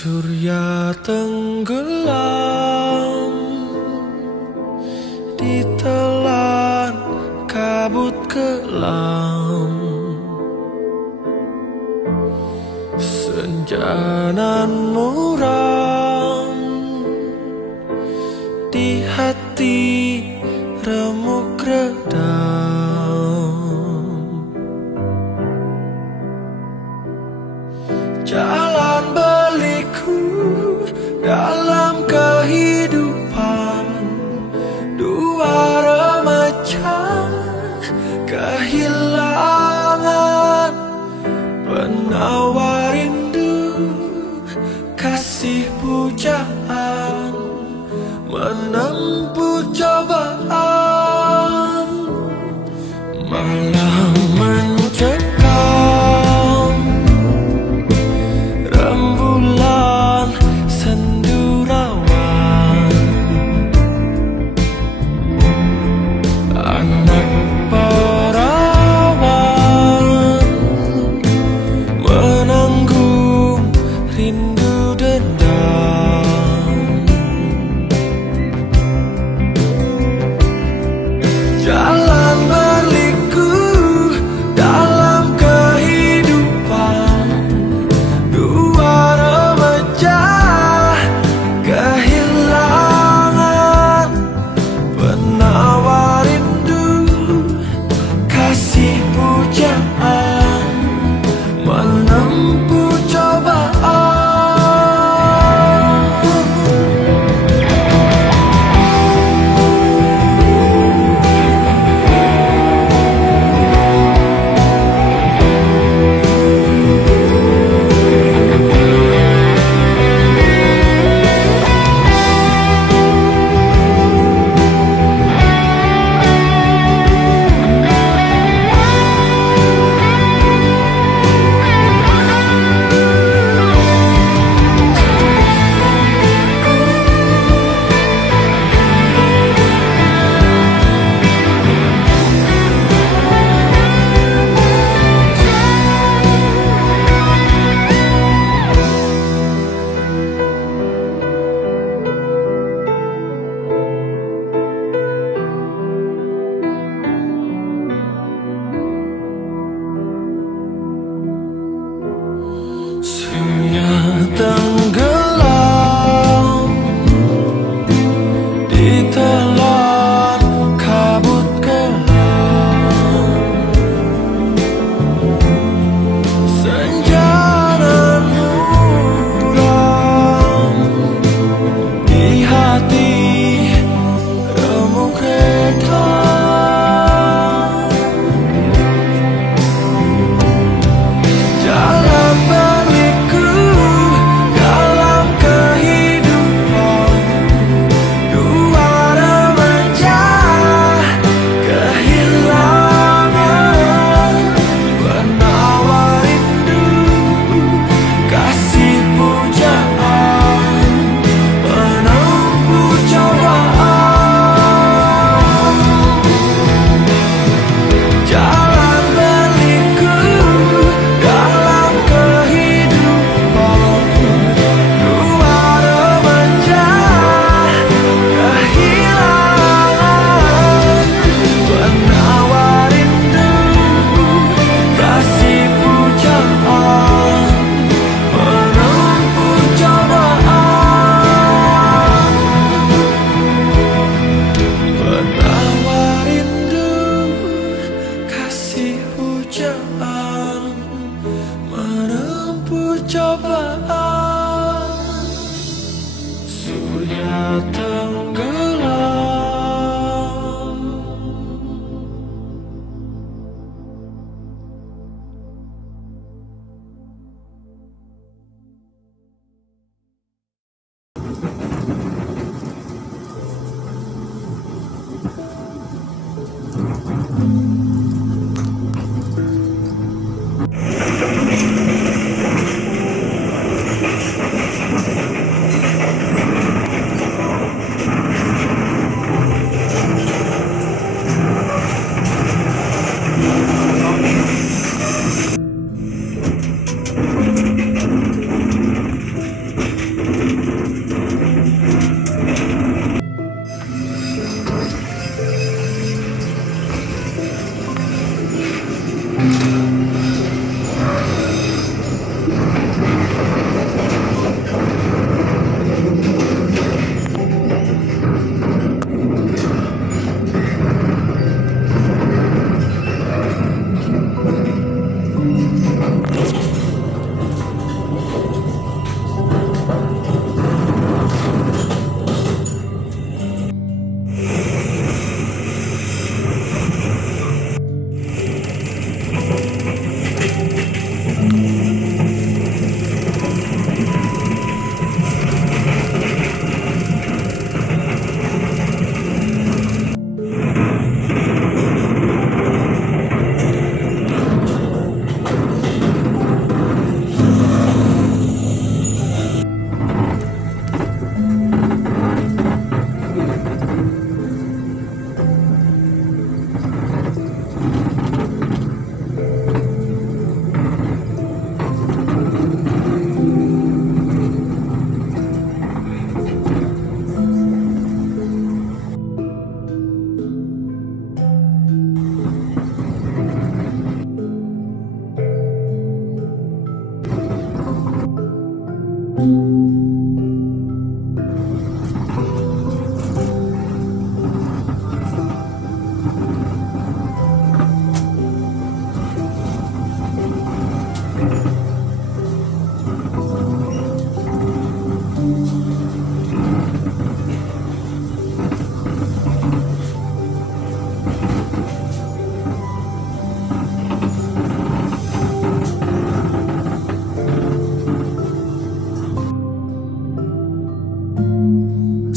Surya tenggelam ditelan kabut kelam, senja nan muram di hati remuk redam. Jalan berliku dalam kehidupan, dua remaja kehilangan penawar rindu, kasih pujaan menempuh cobaan. Malam mencekam, rembulan sendu rawan, anak perawan menanggung rindu dendam. Jalan berliku dalam kehidupan, dua remaja kehilangan penawar rindu, kasih pujaan menempuh cobaan. Surya tenggelam ditelan kabut kelam, senja nan muram di hati remuk redam. Jalan berliku dalam kehidupan, dua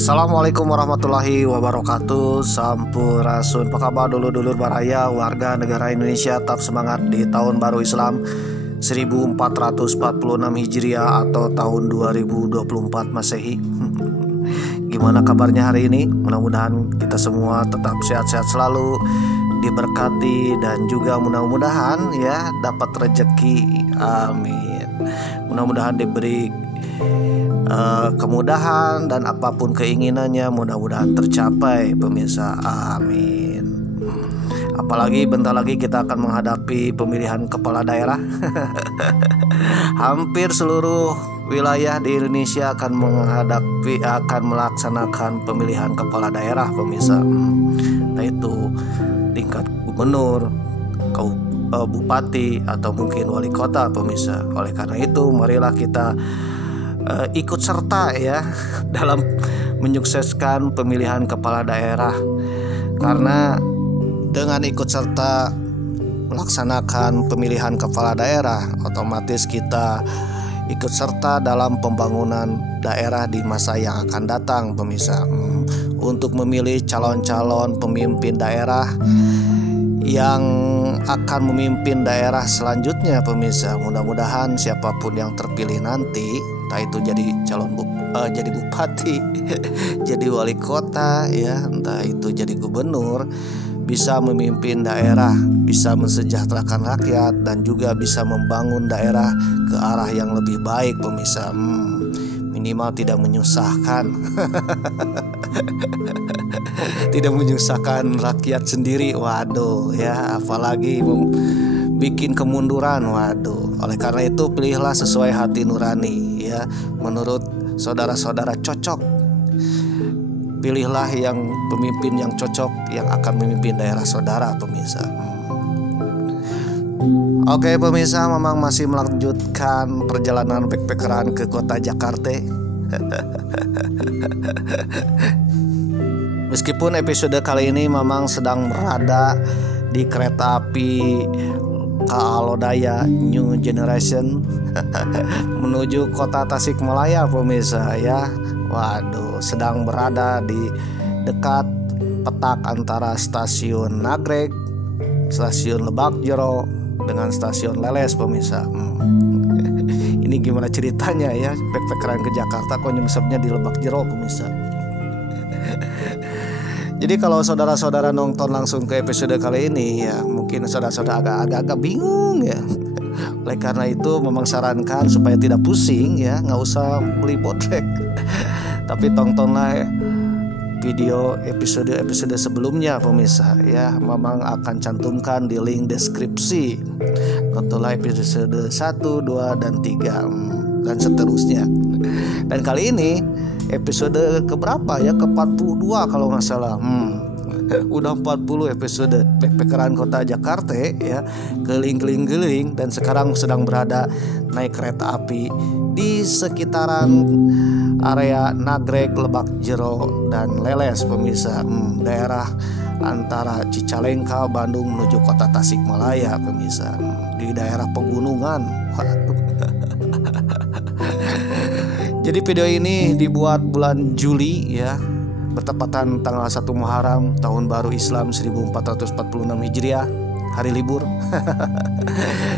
Assalamualaikum warahmatullahi wabarakatuh. Sampurasun. Apa kabar dulur-dulur baraya warga negara Indonesia? Tetap semangat di tahun baru Islam 1446 Hijriah atau tahun 2024 Masehi. Gimana kabarnya hari ini? Mudah-mudahan kita semua tetap sehat-sehat selalu, diberkati, dan juga mudah-mudahan ya dapat rezeki. Amin. Mudah-mudahan diberi kemudahan dan apapun keinginannya mudah-mudahan tercapai pemirsa. Amin. Apalagi bentar lagi kita akan menghadapi pemilihan kepala daerah. Hampir seluruh wilayah di Indonesia akan melaksanakan pemilihan kepala daerah pemirsa. Nah itu tingkat gubernur, bupati atau mungkin wali kota pemirsa. Oleh karena itu marilah kita ikut serta ya dalam menyukseskan pemilihan kepala daerah, karena dengan ikut serta melaksanakan pemilihan kepala daerah otomatis kita ikut serta dalam pembangunan daerah di masa yang akan datang pemirsa, untuk memilih calon-calon pemimpin daerah yang akan memimpin daerah selanjutnya pemirsa. Mudah-mudahan siapapun yang terpilih nanti, entah itu jadi jadi bupati, jadi wali kota ya, entah itu jadi gubernur, bisa memimpin daerah, bisa mensejahterakan rakyat, dan juga bisa membangun daerah ke arah yang lebih baik pemirsa. Minimal tidak menyusahkan. Tidak menyusahkan rakyat sendiri, waduh ya, apalagi bikin kemunduran, waduh. Oleh karena itu pilihlah sesuai hati nurani ya, menurut saudara-saudara cocok. Pilihlah yang pemimpin yang cocok yang akan memimpin daerah saudara pemirsa. Oke pemirsa, memang masih melanjutkan perjalanan backpackeran ke kota Jakarta. Meskipun episode kali ini memang sedang berada di kereta api KA Lodaya New Generation menuju kota Tasikmalaya pemirsa ya. Waduh, sedang berada di dekat petak antara stasiun Nagreg, stasiun Lebak Jero dengan stasiun Leles pemirsa. Ini gimana ceritanya ya, backpackeran ke Jakarta kok nyungsepnya di Lebak Jero pemirsa. Jadi kalau saudara-saudara nonton langsung ke episode kali ini ya, mungkin saudara-saudara agak bingung ya. Oleh karena itu memang sarankan supaya tidak pusing ya, nggak usah beli botrek. Tapi tontonlah video episode sebelumnya pemirsa ya, memang akan cantumkan di link deskripsi. Tontonlah episode 1, 2, dan 3 dan seterusnya. Dan kali ini episode keberapa ya, ke-42 kalau nggak salah. Udah 40 episode backpackeran kota Jakarta ya, keliling-keliling, dan sekarang sedang berada naik kereta api di sekitaran area Nagreg, Lebak Jero, dan Leles pemirsa. Daerah antara Cicalengka, Bandung menuju kota Tasikmalaya pemirsa, di daerah pegunungan. Jadi video ini dibuat bulan Juli ya, bertepatan tanggal 1 Muharram tahun baru Islam 1446 Hijriah, hari libur.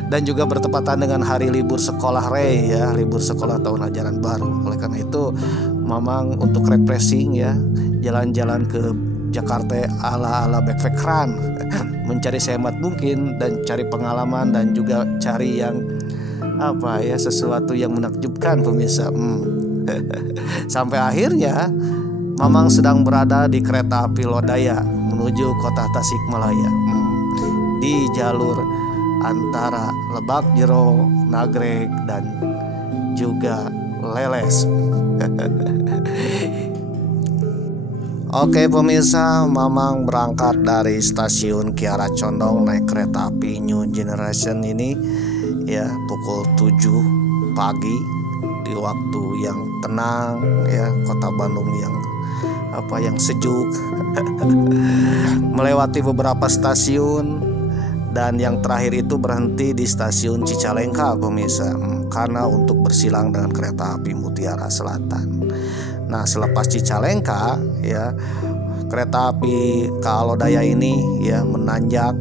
Dan juga bertepatan dengan hari libur sekolah Rey ya, libur sekolah tahun ajaran baru. Oleh karena itu memang untuk refreshing ya, jalan-jalan ke Jakarta ala backpackeran, mencari sehemat mungkin dan cari pengalaman, dan juga cari yang sesuatu yang menakjubkan pemirsa. Sampai akhirnya Mamang sedang berada di kereta api Lodaya menuju kota Tasikmalaya, di jalur antara Lebak Jero, Nagreg, dan juga Leles. Oke pemirsa, Mamang berangkat dari stasiun Kiara Condong naik kereta api New Generation ini ya, pukul 7 pagi di waktu yang tenang ya, kota Bandung yang sejuk. Melewati beberapa stasiun, dan yang terakhir itu berhenti di stasiun Cicalengka pemirsa, karena untuk bersilang dengan kereta api Mutiara Selatan. Nah, selepas Cicalengka ya, kereta api Kaalodaya ini ya menanjak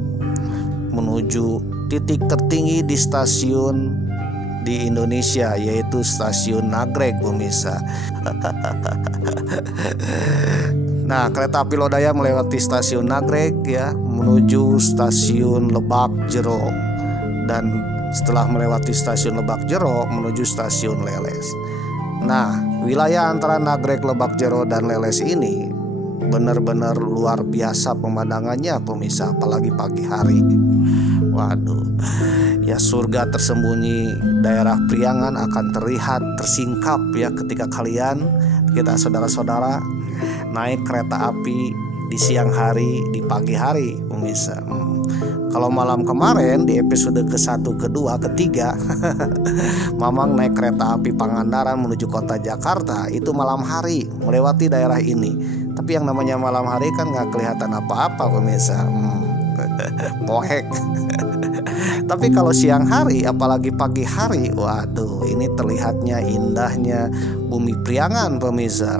menuju titik tertinggi di stasiun di Indonesia, yaitu stasiun Nagreg, pemirsa. Nah, kereta api Lodaya melewati stasiun Nagreg ya menuju stasiun Lebak Jero, dan setelah melewati stasiun Lebak Jero menuju stasiun Leles. Nah, wilayah antara Nagreg, Lebak Jero, dan Leles ini benar-benar luar biasa pemandangannya, pemirsa, apalagi pagi hari. Waduh, ya surga tersembunyi daerah Priangan akan terlihat tersingkap ya ketika kita saudara-saudara naik kereta api di siang hari, di pagi hari, pemirsa. Kalau malam kemarin di episode ke-1, ke-2, ke-3 Mamang naik kereta api Pangandaran menuju kota Jakarta, itu malam hari melewati daerah ini. Tapi yang namanya malam hari kan nggak kelihatan apa-apa, pemirsa. Poek. Tapi kalau siang hari, apalagi pagi hari, waduh, ini terlihatnya indahnya bumi Priangan, pemirsa.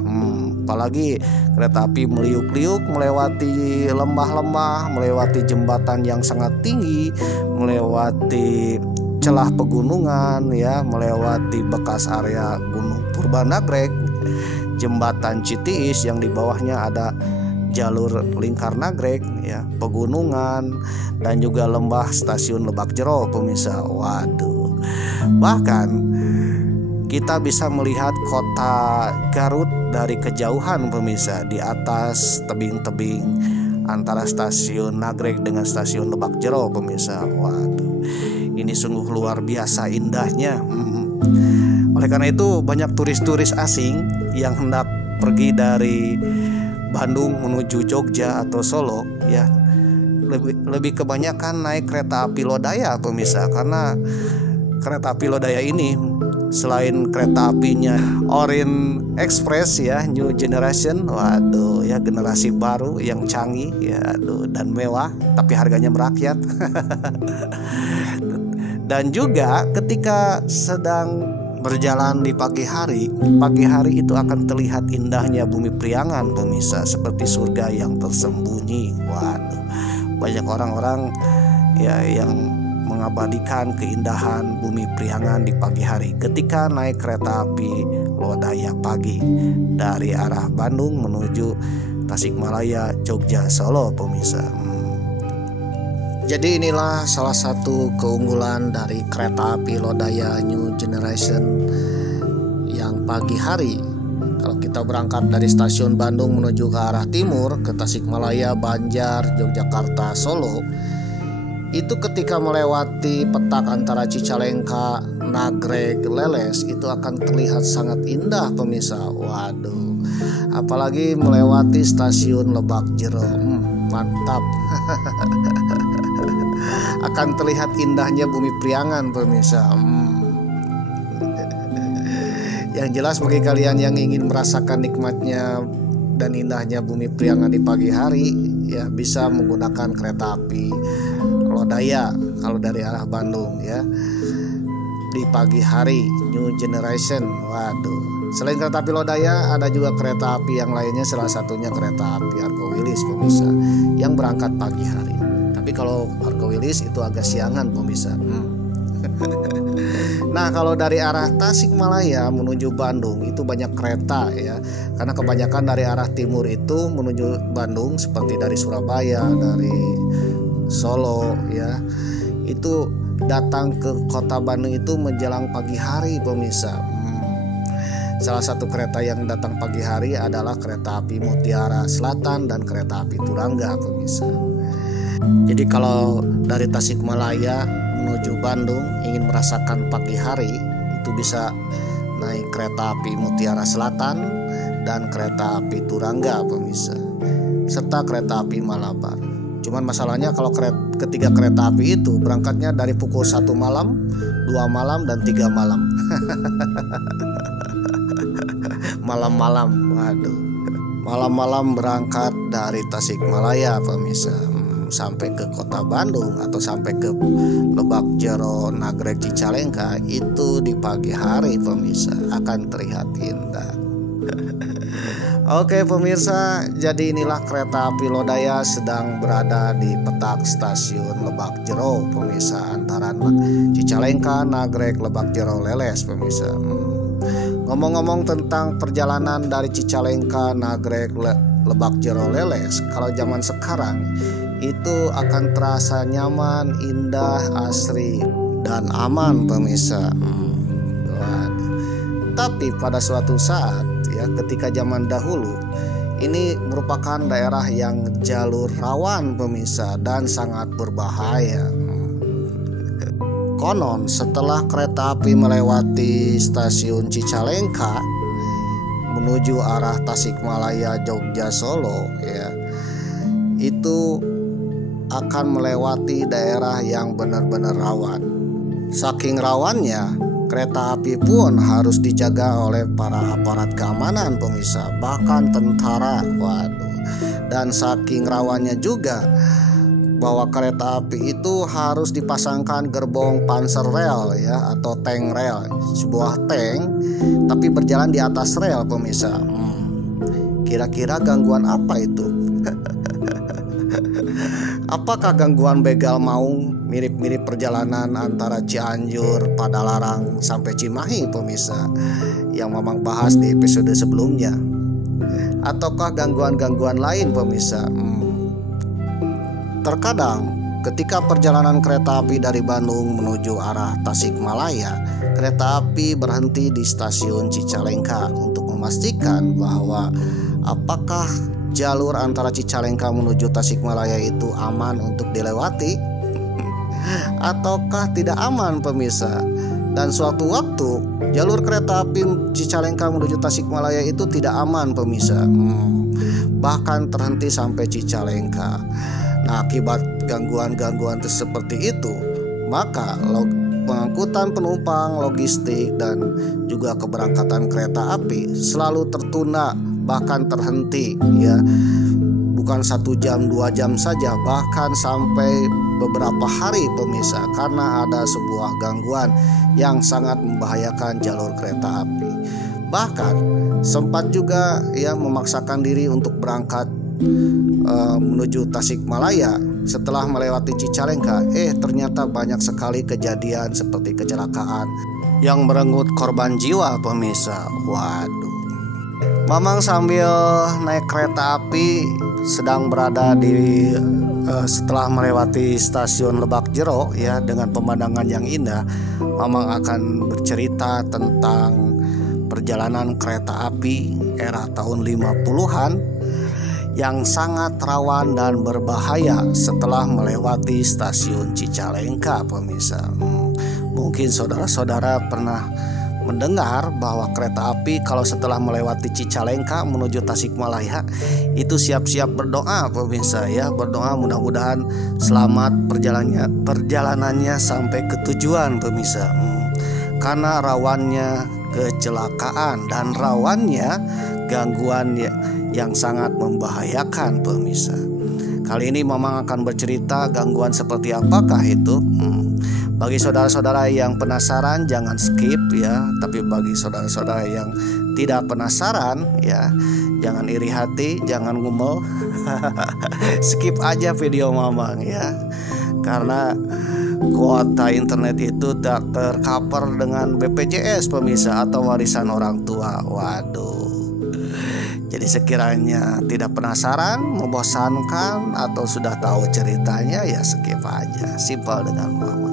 Apalagi kereta api meliuk-liuk melewati lembah-lembah, melewati jembatan yang sangat tinggi, melewati celah pegunungan ya, melewati bekas area Gunung Purbanagreg, jembatan Citiis yang di bawahnya ada jalur lingkar Nagreg ya, pegunungan, dan juga lembah stasiun Lebak Jero, pemirsa. Waduh, bahkan kita bisa melihat kota Garut dari kejauhan, pemirsa, di atas tebing-tebing antara stasiun Nagreg dengan stasiun Lebak Jero, pemirsa. Waduh, ini sungguh luar biasa indahnya. Oleh karena itu banyak turis-turis asing yang hendak pergi dari Bandung menuju Jogja atau Solo ya, lebih kebanyakan naik kereta api Lodaya, pemirsa, karena kereta api Lodaya ini selain kereta apinya Orient Express ya, New Generation, waduh ya, generasi baru yang canggih ya, aduh, dan mewah, tapi harganya merakyat. Dan juga ketika sedang berjalan di pagi hari itu akan terlihat indahnya bumi Priangan, pemirsa, seperti surga yang tersembunyi. Waduh, banyak orang-orang ya yang mengabadikan keindahan bumi Priangan di pagi hari ketika naik kereta api Lodaya pagi dari arah Bandung menuju Tasikmalaya, Jogja, Solo, pemirsa. Jadi inilah salah satu keunggulan dari kereta api Lodaya New Generation yang pagi hari. Kalau kita berangkat dari stasiun Bandung menuju ke arah timur, ke Tasikmalaya, Banjar, Yogyakarta, Solo, itu ketika melewati petak antara Cicalengka, Nagreg, Leles, itu akan terlihat sangat indah, pemirsa. Waduh, apalagi melewati stasiun Lebak Jero, mantap. Akan terlihat indahnya bumi Priangan, pemirsa. Yang jelas bagi kalian yang ingin merasakan nikmatnya dan indahnya bumi Priangan di pagi hari ya, bisa menggunakan kereta api Lodaya kalau dari arah Bandung ya, di pagi hari New Generation. Waduh, selain kereta api Lodaya ada juga kereta api yang lainnya, salah satunya kereta api Argo Wilis, pemirsa, yang berangkat pagi hari. Tapi kalau Argo Wilis itu agak siangan, pemirsa. Nah, kalau dari arah Tasikmalaya menuju Bandung itu banyak kereta ya, karena kebanyakan dari arah timur itu menuju Bandung, seperti dari Surabaya, dari Solo ya, itu datang ke kota Bandung itu menjelang pagi hari, pemirsa. Salah satu kereta yang datang pagi hari adalah kereta api Mutiara Selatan dan kereta api Turangga, pemirsa. Jadi kalau dari Tasikmalaya menuju Bandung ingin merasakan pagi hari, itu bisa naik kereta api Mutiara Selatan dan kereta api Turangga, pemirsa, serta kereta api Malabar. Cuman masalahnya kalau ketiga kereta api itu berangkatnya dari pukul 1 malam, 2 malam, dan 3 malam. Malam-malam, waduh, malam-malam berangkat dari Tasikmalaya, pemirsa, sampai ke kota Bandung atau sampai ke Lebak Jero, Nagreg, Cicalengka itu di pagi hari, pemirsa, akan terlihat indah. Oke pemirsa, jadi inilah kereta api Lodaya sedang berada di petak stasiun Lebak Jero pemirsa, antara Cicalengka, Nagrek, Lebak Jero, Leles pemirsa. Ngomong-ngomong tentang perjalanan dari Cicalengka, Nagrek, Lebak Jero, Leles, kalau zaman sekarang itu akan terasa nyaman, indah, asri, dan aman pemirsa. Tapi pada suatu saat ya, ketika zaman dahulu ini merupakan daerah yang jalur rawan pemirsa dan sangat berbahaya. Konon setelah kereta api melewati stasiun Cicalengka menuju arah Tasikmalaya, Jogja, Solo ya, itu akan melewati daerah yang benar-benar rawan. Saking rawannya, kereta api pun harus dijaga oleh para aparat keamanan pemirsa, bahkan tentara. Waduh. Dan saking rawannya juga bahwa kereta api itu harus dipasangkan gerbong panser rel ya, atau tank rel, sebuah tank tapi berjalan di atas rel pemirsa. Kira-kira gangguan apa itu? Apakah gangguan begal maung mirip-mirip perjalanan antara Cianjur, Padalarang sampai Cimahi pemirsa yang Mamang bahas di episode sebelumnya? Ataukah gangguan-gangguan lain pemirsa? Terkadang ketika perjalanan kereta api dari Bandung menuju arah Tasikmalaya, kereta api berhenti di stasiun Cicalengka untuk memastikan bahwa apakah jalur antara Cicalengka menuju Tasikmalaya itu aman untuk dilewati ataukah tidak aman pemirsa. Dan suatu waktu jalur kereta api Cicalengka menuju Tasikmalaya itu tidak aman pemirsa, bahkan terhenti sampai Cicalengka. Nah, akibat gangguan-gangguan seperti itu, maka pengangkutan penumpang, logistik, dan juga keberangkatan kereta api selalu tertunda, bahkan terhenti ya, bukan 1 jam 2 jam saja, bahkan sampai beberapa hari pemirsa, karena ada sebuah gangguan yang sangat membahayakan jalur kereta api. Bahkan sempat juga ya memaksakan diri untuk berangkat menuju Tasikmalaya setelah melewati Cicalengka. Ternyata banyak sekali kejadian seperti kecelakaan yang merenggut korban jiwa pemirsa. Waduh. Mamang sambil naik kereta api sedang berada di setelah melewati stasiun Lebak Jero ya, dengan pemandangan yang indah, Mamang akan bercerita tentang perjalanan kereta api era tahun 50-an yang sangat rawan dan berbahaya setelah melewati stasiun Cicalengka pemirsa. Mungkin saudara-saudara pernah mendengar bahwa kereta api kalau setelah melewati Cicalengka menuju Tasikmalaya itu siap-siap berdoa pemirsa ya, berdoa mudah-mudahan selamat perjalanannya sampai ke tujuan pemirsa. Karena rawannya kecelakaan dan rawannya gangguan yang sangat membahayakan pemirsa. Kali ini Mamang akan bercerita gangguan seperti apakah itu. Bagi saudara-saudara yang penasaran jangan skip ya, tapi bagi saudara-saudara yang tidak penasaran ya, jangan iri hati, jangan ngumel. Skip aja video Mamang ya, karena kuota internet itu tak tercover dengan BPJS pemirsa atau warisan orang tua. Waduh. Jadi sekiranya tidak penasaran, membosankan, atau sudah tahu ceritanya ya skip aja. Simpel dengan Mama.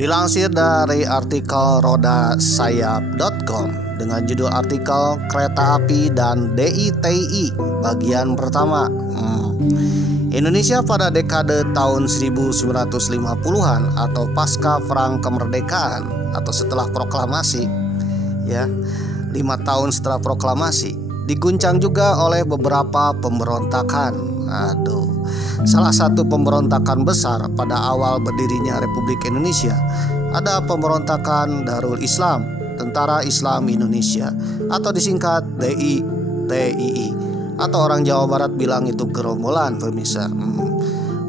Dilansir dari artikel rodasayap.com dengan judul artikel Kereta Api dan DITI bagian pertama. Indonesia pada dekade tahun 1950-an atau pasca perang kemerdekaan atau setelah proklamasi ya, 5 tahun setelah proklamasi diguncang juga oleh beberapa pemberontakan. Salah satu pemberontakan besar pada awal berdirinya Republik Indonesia ada pemberontakan Darul Islam, Tentara Islam Indonesia, atau disingkat DITII, atau orang Jawa Barat bilang itu gerombolan pemirsa,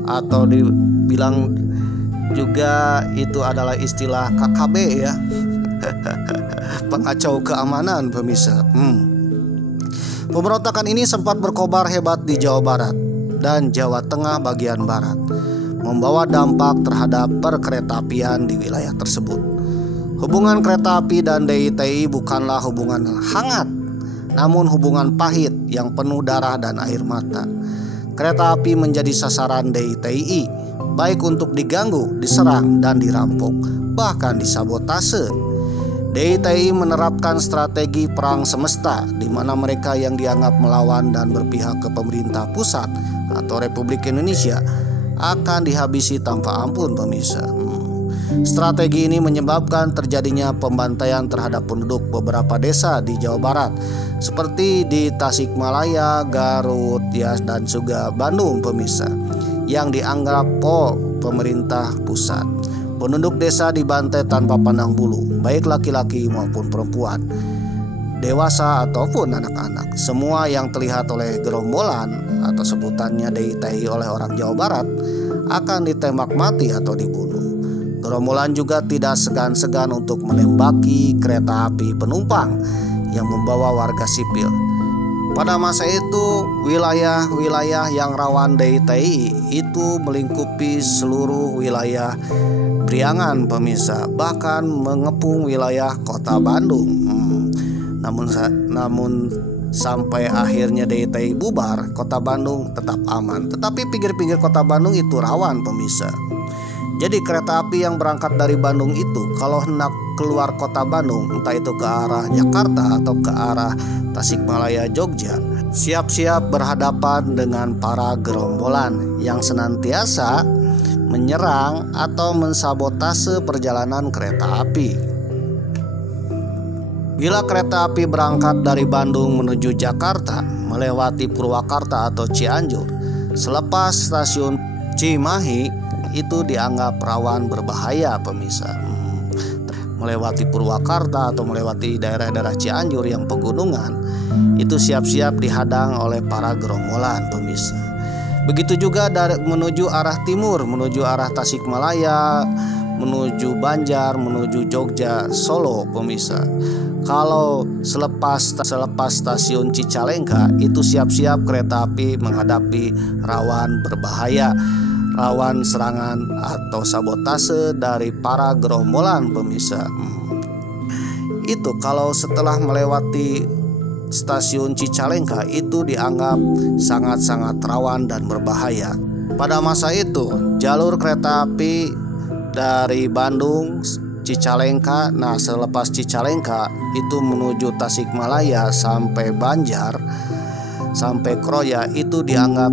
atau dibilang juga itu adalah istilah KKB ya. Pengacau keamanan pemirsa. Pemberontakan ini sempat berkobar hebat di Jawa Barat dan Jawa Tengah bagian barat, membawa dampak terhadap perkeretaapian di wilayah tersebut. Hubungan kereta api dan DITI bukanlah hubungan hangat, namun hubungan pahit yang penuh darah dan air mata. Kereta api menjadi sasaran DITI, baik untuk diganggu, diserang, dan dirampok, bahkan disabotase. DITI menerapkan strategi perang semesta, di mana mereka yang dianggap melawan dan berpihak ke pemerintah pusat atau Republik Indonesia akan dihabisi tanpa ampun pemirsa. Strategi ini menyebabkan terjadinya pembantaian terhadap penduduk beberapa desa di Jawa Barat, seperti di Tasikmalaya, Garut, ya, dan juga Bandung pemirsa, yang dianggap pemerintah pusat. Penduduk desa dibantai tanpa pandang bulu, baik laki-laki maupun perempuan, dewasa ataupun anak-anak. Semua yang terlihat oleh gerombolan atau sebutannya DITI oleh orang Jawa Barat akan ditembak mati atau dibunuh. Gerombolan juga tidak segan-segan untuk menembaki kereta api penumpang yang membawa warga sipil. Pada masa itu, wilayah-wilayah yang rawan DITI itu melingkupi seluruh wilayah Priangan pemirsa, bahkan mengepung wilayah kota Bandung. Namun sampai akhirnya DITI bubar, kota Bandung tetap aman. Tetapi pinggir-pinggir kota Bandung itu rawan pemirsa. Jadi kereta api yang berangkat dari Bandung itu kalau hendak keluar kota Bandung, entah itu ke arah Jakarta atau ke arah Tasikmalaya, Jogja, siap-siap berhadapan dengan para gerombolan yang senantiasa menyerang atau mensabotase perjalanan kereta api. Bila kereta api berangkat dari Bandung menuju Jakarta, melewati Purwakarta atau Cianjur, selepas stasiun Cimahi, itu dianggap rawan berbahaya pemirsa. Melewati Purwakarta atau melewati daerah-daerah Cianjur yang pegunungan, itu siap-siap dihadang oleh para gerombolan pemirsa. Begitu juga menuju arah timur, menuju arah Tasikmalaya, menuju Banjar, menuju Jogja, Solo pemirsa. Kalau selepas stasiun Cicalengka, itu siap-siap kereta api menghadapi rawan berbahaya, rawan serangan atau sabotase dari para gerombolan pemirsa. Itu kalau setelah melewati stasiun Cicalengka itu dianggap sangat-sangat rawan dan berbahaya. Pada masa itu, jalur kereta api dari Bandung Cicalengka, selepas Cicalengka itu menuju Tasikmalaya sampai Banjar, sampai Kroya, itu dianggap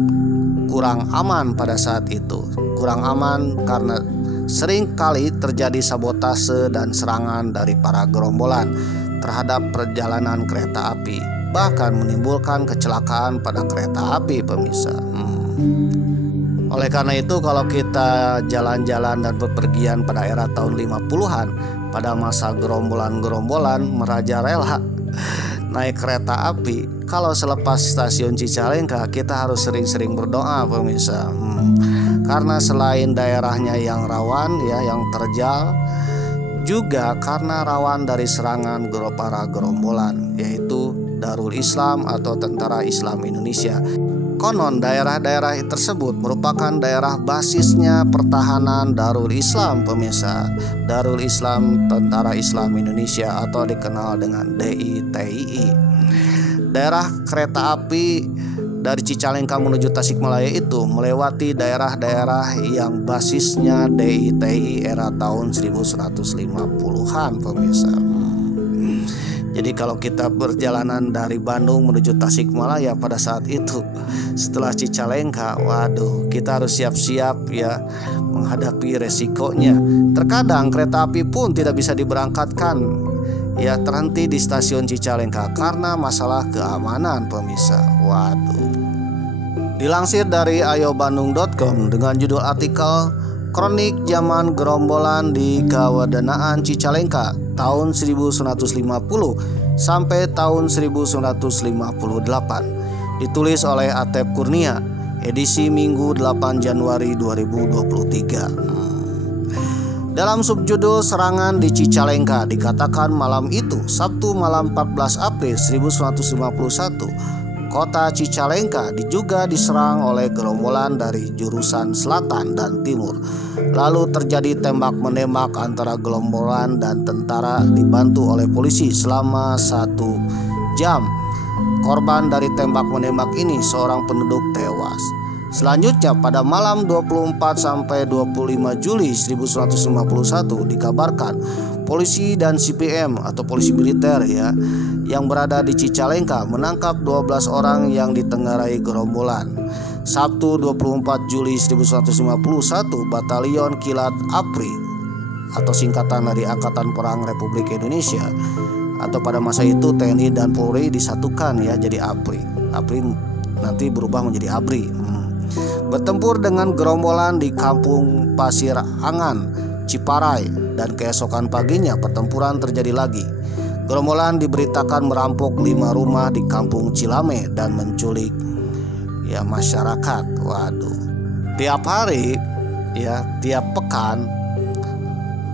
kurang aman pada saat itu. Kurang aman karena sering kali terjadi sabotase dan serangan dari para gerombolan terhadap perjalanan kereta api, bahkan menimbulkan kecelakaan pada kereta api pemirsa. Oleh karena itu, kalau kita jalan-jalan dan bepergian pada era tahun 50-an, pada masa gerombolan-gerombolan merajalela naik kereta api, kalau selepas stasiun Cicalengka kita harus sering-sering berdoa pemirsa. Karena selain daerahnya yang rawan ya, yang terjal, juga karena rawan dari serangan para gerombolan, yaitu Darul Islam atau Tentara Islam Indonesia. Konon daerah-daerah tersebut merupakan daerah basisnya pertahanan Darul Islam pemirsa. Darul Islam Tentara Islam Indonesia atau dikenal dengan DITI. Daerah kereta api dari Cicalengka menuju Tasikmalaya itu melewati daerah-daerah yang basisnya DITI era tahun 1150-an pemirsa. Jadi kalau kita perjalanan dari Bandung menuju Tasikmalaya pada saat itu, setelah Cicalengka, waduh, kita harus siap-siap ya menghadapi resikonya. Terkadang kereta api pun tidak bisa diberangkatkan, ya terhenti di stasiun Cicalengka karena masalah keamanan pemirsa. Waduh. Dilansir dari ayobandung.com dengan judul artikel Kronik Zaman Gerombolan di Kawadanaan Cicalengka tahun 1950 sampai tahun 1958, ditulis oleh Atep Kurnia, edisi Minggu 8 Januari 2023. Dalam subjudul serangan di Cicalengka dikatakan malam itu, Sabtu malam 14 April 1951, kota Cicalengka juga diserang oleh gerombolan dari jurusan selatan dan timur. Lalu terjadi tembak-menembak antara gerombolan dan tentara dibantu oleh polisi selama 1 jam. Korban dari tembak-menembak ini seorang penduduk tewas. Selanjutnya pada malam 24 sampai 25 Juli 1951 dikabarkan polisi dan CPM atau polisi militer yang berada di Cicalengka menangkap 12 orang yang ditengarai gerombolan. Sabtu 24 Juli 1951 Batalion Kilat APRI atau singkatan dari Angkatan Perang Republik Indonesia atau pada masa itu TNI dan Polri disatukan jadi APRI. APRI nanti berubah menjadi ABRI. Bertempur dengan gerombolan di Kampung Pasir Angan, Ciparai, dan keesokan paginya pertempuran terjadi lagi. Gerombolan diberitakan merampok 5 rumah di Kampung Cilame dan menculik masyarakat. Waduh. Tiap hari tiap pekan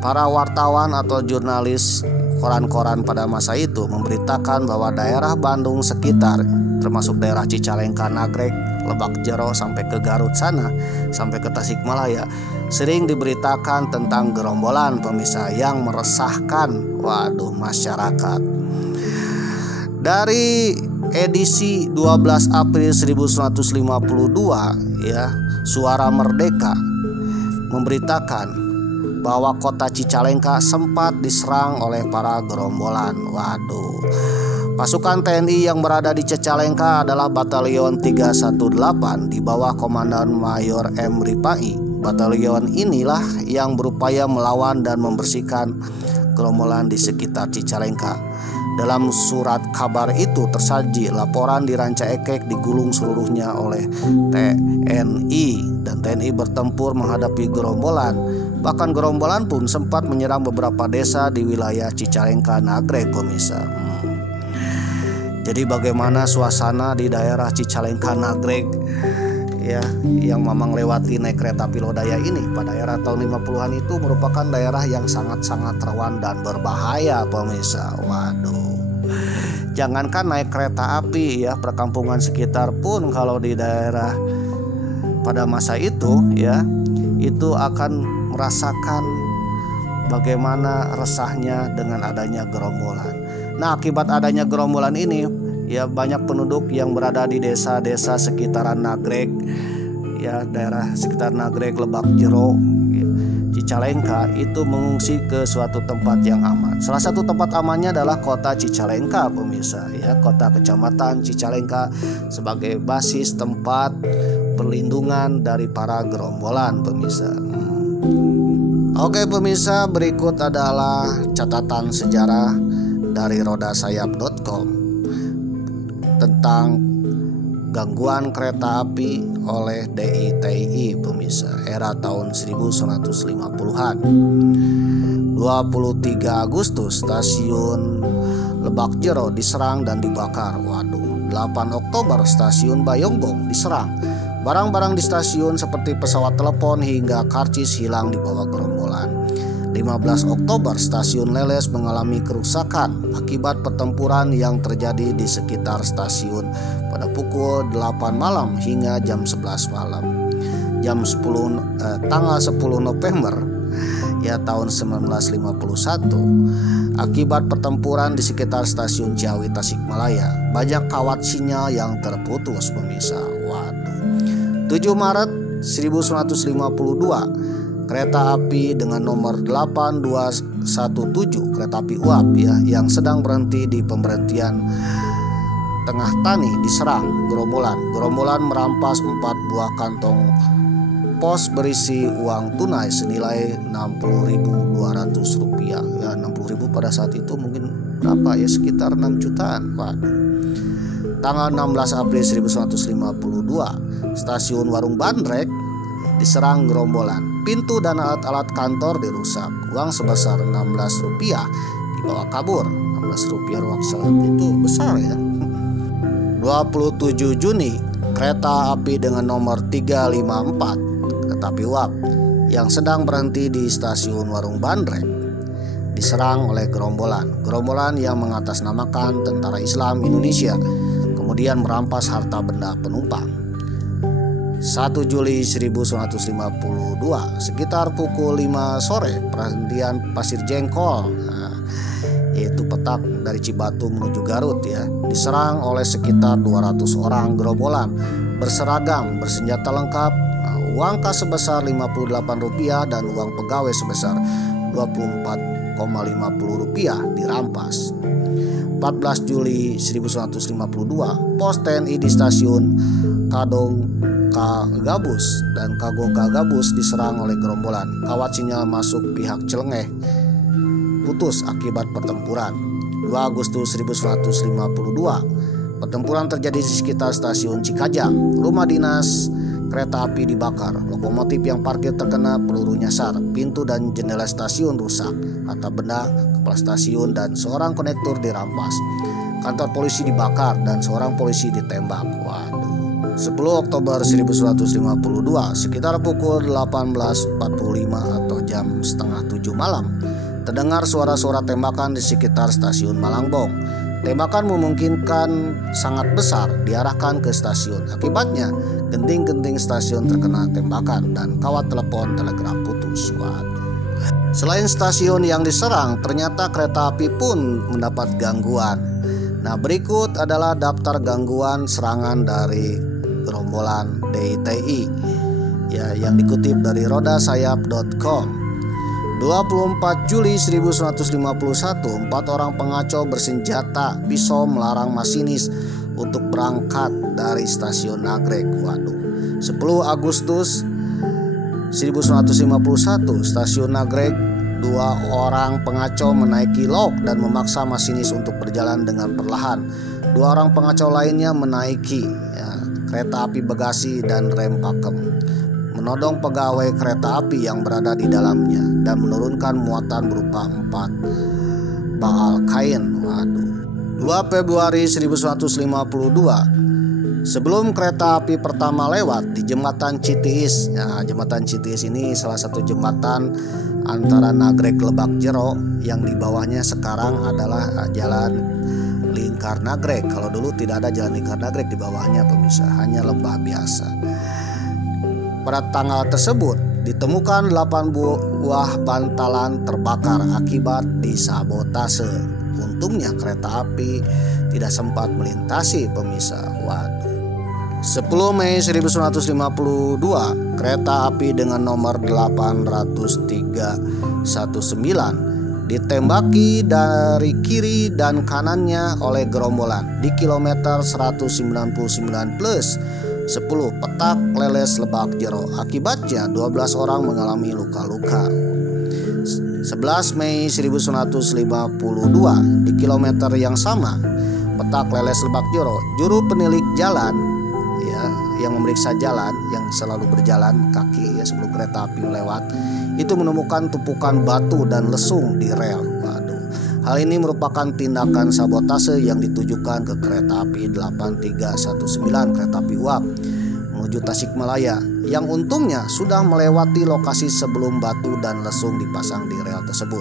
para wartawan atau jurnalis koran-koran pada masa itu memberitakan bahwa daerah Bandung sekitar termasuk daerah Cicalengka, Nagreg, Lebak Jero sampai ke Garut sana, sampai ke Tasikmalaya, sering diberitakan tentang gerombolan pemisah yang meresahkan masyarakat. Dari edisi 12 April 1952 Suara Merdeka memberitakan bahwa kota Cicalengka sempat diserang oleh para gerombolan. Pasukan TNI yang berada di Cicalengka adalah Batalion 318 di bawah Komandan Mayor M. Ripai. Batalion inilah yang berupaya melawan dan membersihkan gerombolan di sekitar Cicalengka. Dalam surat kabar itu tersaji laporan di Ranca Ekek digulung seluruhnya oleh TNI dan TNI bertempur menghadapi gerombolan. Bahkan gerombolan pun sempat menyerang beberapa desa di wilayah Cicalengka, Nagreg, pemirsa. Jadi bagaimana suasana di daerah Cicalengka, Nagreg yang Mamang lewati naik kereta api Lodaya ini pada era tahun 50-an itu merupakan daerah yang sangat-sangat rawan dan berbahaya, pemirsa. Jangankan naik kereta api perkampungan sekitar pun kalau di daerah pada masa itu itu akan merasakan bagaimana resahnya dengan adanya gerombolan. Nah, akibat adanya gerombolan ini banyak penduduk yang berada di desa-desa sekitaran Nagreg, daerah sekitar Nagreg, Lebak Jero, Cicalengka itu mengungsi ke suatu tempat yang aman. Salah satu tempat amannya adalah kota Cicalengka, pemirsa. Kota kecamatan Cicalengka sebagai basis tempat perlindungan dari para gerombolan, pemirsa. Oke, pemirsa, berikut adalah catatan sejarah dari rodasayap.com tentang gangguan kereta api oleh DITI, pemirsa, era tahun 1950-an. 23 Agustus stasiun Lebak Jero diserang dan dibakar. 8 Oktober stasiun Bayongbong diserang. Barang-barang di stasiun seperti pesawat telepon hingga karcis hilang di bawah gerombolan. 15 Oktober stasiun Leles mengalami kerusakan akibat pertempuran yang terjadi di sekitar stasiun pada pukul 8 malam hingga jam 11 malam. Tanggal 10 November tahun 1951 akibat pertempuran di sekitar stasiun Ciawi Tasikmalaya, banyak kawat sinyal yang terputus, pemirsa. 7 Maret 1952 kereta api dengan nomor 8217 kereta api uap yang sedang berhenti di pemberhentian Tengah Tani diserang gerombolan. Gerombolan merampas 4 buah kantong pos berisi uang tunai senilai Rp60.200. 60.000 pada saat itu mungkin berapa sekitar 6 jutaan. Tanggal 16 April 1952 stasiun Warung Bandrek diserang gerombolan. Pintu dan alat-alat kantor dirusak. Uang sebesar Rp16 dibawa kabur. Rp16 waktu itu besar 27 Juni kereta api dengan nomor 354 kereta api uap yang sedang berhenti di stasiun Warung Bandrek diserang oleh gerombolan yang mengatasnamakan Tentara Islam Indonesia, kemudian merampas harta benda penumpang. 1 Juli 1952 sekitar pukul 5 sore perhentian Pasir Jengkol, yaitu petak dari Cibatu menuju Garut ya, diserang oleh sekitar 200 orang gerombolan berseragam bersenjata lengkap. Uang kas sebesar Rp58 dan uang pegawai sebesar Rp24,50 dirampas. 14 Juli 1952 pos TNI di stasiun Kadong Kagabus dan Kago Kagabus diserang oleh gerombolan. Kawat sinyal masuk pihak Celengeh putus akibat pertempuran. 2 Agustus 1952 pertempuran terjadi di sekitar stasiun Cikajang. Rumah dinas kereta api dibakar, lokomotif yang parkir terkena peluru nyasar, pintu dan jendela stasiun rusak, harta benda kepala stasiun dan seorang konektor dirampas. Kantor polisi dibakar dan seorang polisi ditembak. Waduh. 10 Oktober 1952 sekitar pukul 18.45 atau jam setengah 7 malam terdengar suara-suara tembakan di sekitar stasiun Malangbong. Tembakan memungkinkan sangat besar diarahkan ke stasiun. Akibatnya genting-genting stasiun terkena tembakan dan kawat telepon telegraf putus. Waduh. Selain stasiun yang diserang, ternyata kereta api pun mendapat gangguan. Nah, berikut adalah daftar gangguan serangan dari gerombolan DITI ya, yang dikutip dari rodasayap.com. 24 Juli 1951, 4 orang pengacau bersenjata pisau melarang masinis untuk berangkat dari stasiun Nagreg. Waduh. 10 Agustus 1951, stasiun Nagreg, 2 orang pengacau menaiki lok dan memaksa masinis untuk berjalan dengan perlahan. 2 orang pengacau lainnya menaiki kereta api bagasi dan rem pakem, menodong pegawai kereta api yang berada di dalamnya dan menurunkan muatan berupa 4 baal kain. Waduh. 2 Februari 1952 sebelum kereta api pertama lewat di jembatan Citiis. Nah, jembatan Citiis ini salah satu jembatan antara Nagreg Lebak Jero yang di bawahnya sekarang adalah jalan Lingkar Nagreg. Kalau dulu tidak ada jalan Lingkar Nagreg di bawahnya pemirsa, hanya lembah biasa. Pada tanggal tersebut ditemukan 8 buah bantalan terbakar akibat disabotase. Untungnya kereta api tidak sempat melintasi pemirsa. Waduh. 10 Mei 1952 kereta api dengan nomor 80319 ditembaki dari kiri dan kanannya oleh gerombolan di kilometer 199 plus 10 petak Leles Lebak Jero. Akibatnya 12 orang mengalami luka-luka. 11 Mei 1952 di kilometer yang sama petak Leles Lebak Jero, juru penilik jalan ya, yang memeriksa jalan yang selalu berjalan kaki ya sebelum kereta api lewat, itu menemukan tumpukan batu dan lesung di rel. Waduh. Hal ini merupakan tindakan sabotase yang ditujukan ke kereta api 8319 kereta api uap menuju Tasikmalaya, yang untungnya sudah melewati lokasi sebelum batu dan lesung dipasang di rel tersebut.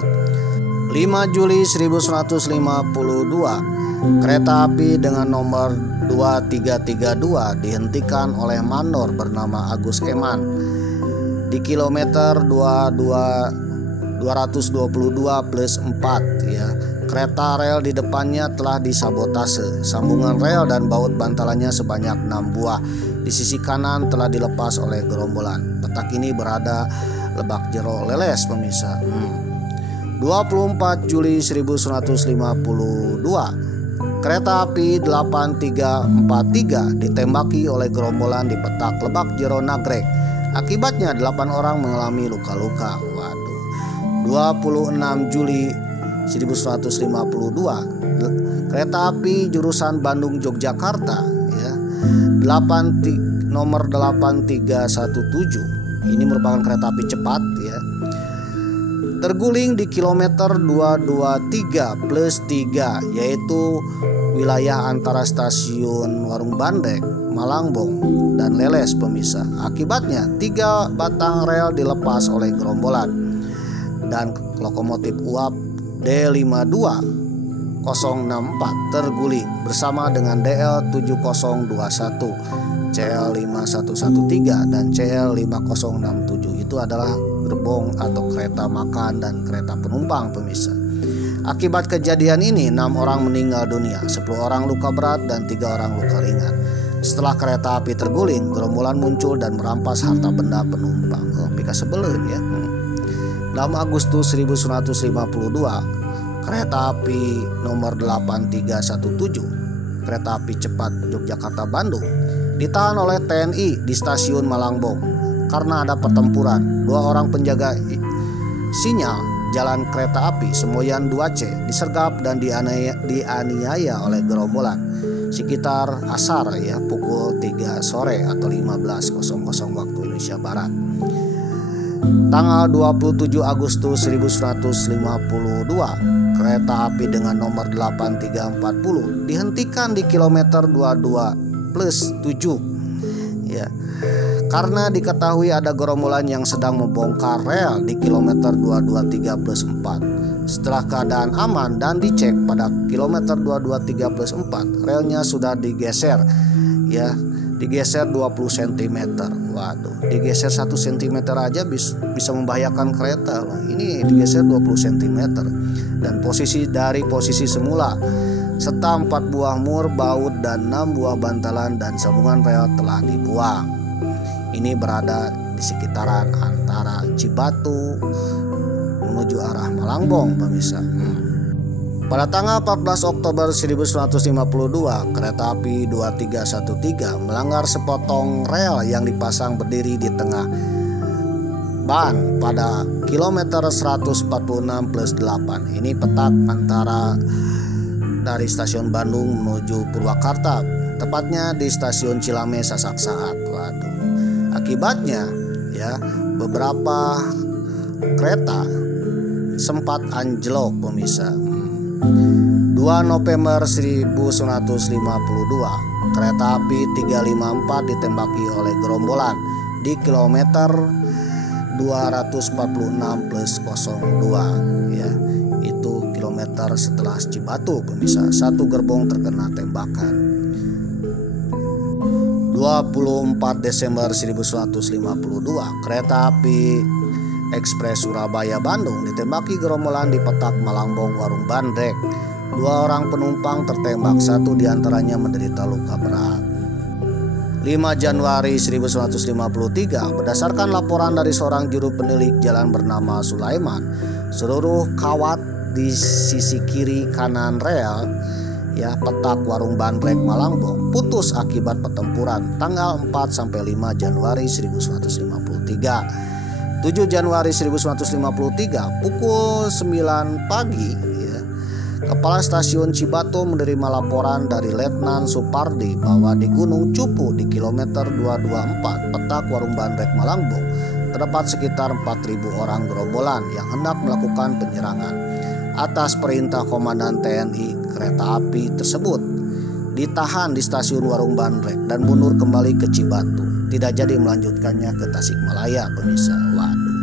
5 Juli 1952 kereta api dengan nomor 2332 dihentikan oleh mandor bernama Agus Eman di kilometer 222 plus 4 ya. Kereta rel di depannya telah disabotase. Sambungan rel dan baut bantalannya sebanyak 6 buah di sisi kanan telah dilepas oleh gerombolan. Petak ini berada Lebak Jero Leles pemirsa. 24 Juli 1952 kereta api 8343 ditembaki oleh gerombolan di petak Lebak Jero Nagreg. Akibatnya 8 orang mengalami luka-luka. Waduh. 26 Juli 1952 kereta api jurusan Bandung Yogyakarta ya, nomor 8317. Ini merupakan kereta api cepat ya. terguling di kilometer 223+3, yaitu wilayah antara stasiun Warung Bandrek, Malangbong, dan Leles pemirsa. Akibatnya 3 batang rel dilepas oleh gerombolan dan lokomotif uap D52064 terguling bersama dengan DL7021, CL5113 dan CL5067. Itu adalah gerbong atau kereta makan dan kereta penumpang pemirsa. Akibat kejadian ini 6 orang meninggal dunia, 10 orang luka berat dan 3 orang luka ringan. Setelah kereta api terguling, gerombolan muncul dan merampas harta benda penumpang. Pika sebelum ya. 6 Agustus 1952, kereta api nomor 8317, kereta api cepat Yogyakarta-Bandung, ditahan oleh TNI di stasiun Malangbong karena ada pertempuran. 2 orang penjaga sinyal jalan kereta api Semoyan 2C disergap dan dianiaya oleh gerombolan sekitar asar ya, pukul 3 sore atau 15.00 waktu Indonesia Barat. Tanggal 27 Agustus 1952, kereta api dengan nomor 8340 dihentikan di kilometer 22+7 ya, karena diketahui ada gerombolan yang sedang membongkar rel di kilometer 223+4. Setelah keadaan aman dan dicek pada kilometer 223+4, relnya sudah digeser ya, digeser 20 cm. Waduh, digeser 1 cm aja bisa membahayakan kereta loh. Ini digeser 20 cm dan dari posisi semula serta 4 buah mur, baut dan 6 buah bantalan dan sambungan rel telah dibuang. Ini berada di sekitaran antara Cibatu menuju arah Malangbong pemirsa. Pada tanggal 14 Oktober 1952, kereta api 2313 melanggar sepotong rel yang dipasang berdiri di tengah ban pada kilometer 146+8. Ini petak antara dari stasiun Bandung menuju Purwakarta, tepatnya di stasiun Cilame Sasak Saat. Waduh. Akibatnya ya, beberapa kereta sempat anjlok pemirsa. 2 November 1952, kereta api 354 ditembaki oleh gerombolan di kilometer 246+02 ya. Itu kilometer setelah Cibatu pemirsa. 1 gerbong terkena tembakan. 24 Desember 1952, kereta api Ekspres Surabaya-Bandung ditembaki gerombolan di petak Malangbong Warung Bandrek. 2 orang penumpang tertembak, 1 diantaranya menderita luka berat. 5 Januari 1953, berdasarkan laporan dari seorang juru penilik jalan bernama Sulaiman, seluruh kawat di sisi kiri kanan rel ya petak Warung Bandrek Malangbong putus akibat pertempuran tanggal 4 sampai 5 Januari 1953. 7 Januari 1953 pukul 9 pagi ya, Kepala Stasiun Cibatu menerima laporan dari Letnan Supardi bahwa di Gunung Cupu di kilometer 224 petak Warung Bandrek Malangbong terdapat sekitar 4.000 orang gerombolan yang hendak melakukan penyerangan. Atas perintah Komandan TNI, kereta api tersebut ditahan di stasiun Warung Bandrek dan mundur kembali ke Cibatu. Tidak jadi melanjutkannya ke Tasikmalaya pemirsa. Waduh.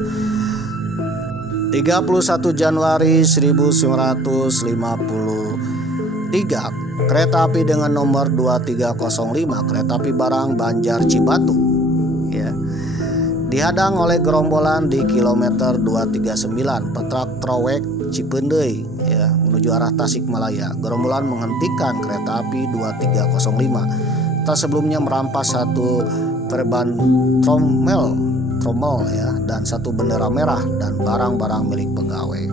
31 Januari 1953, kereta api dengan nomor 2305, kereta api barang Banjar Cibatu ya, dihadang oleh gerombolan di kilometer 239 petak Trowek Cipendei ya, menuju arah Tasikmalaya. Gerombolan menghentikan kereta api 2305 setelah sebelumnya merampas 1 perban trommel ya dan 1 bendera merah dan barang-barang milik pegawai.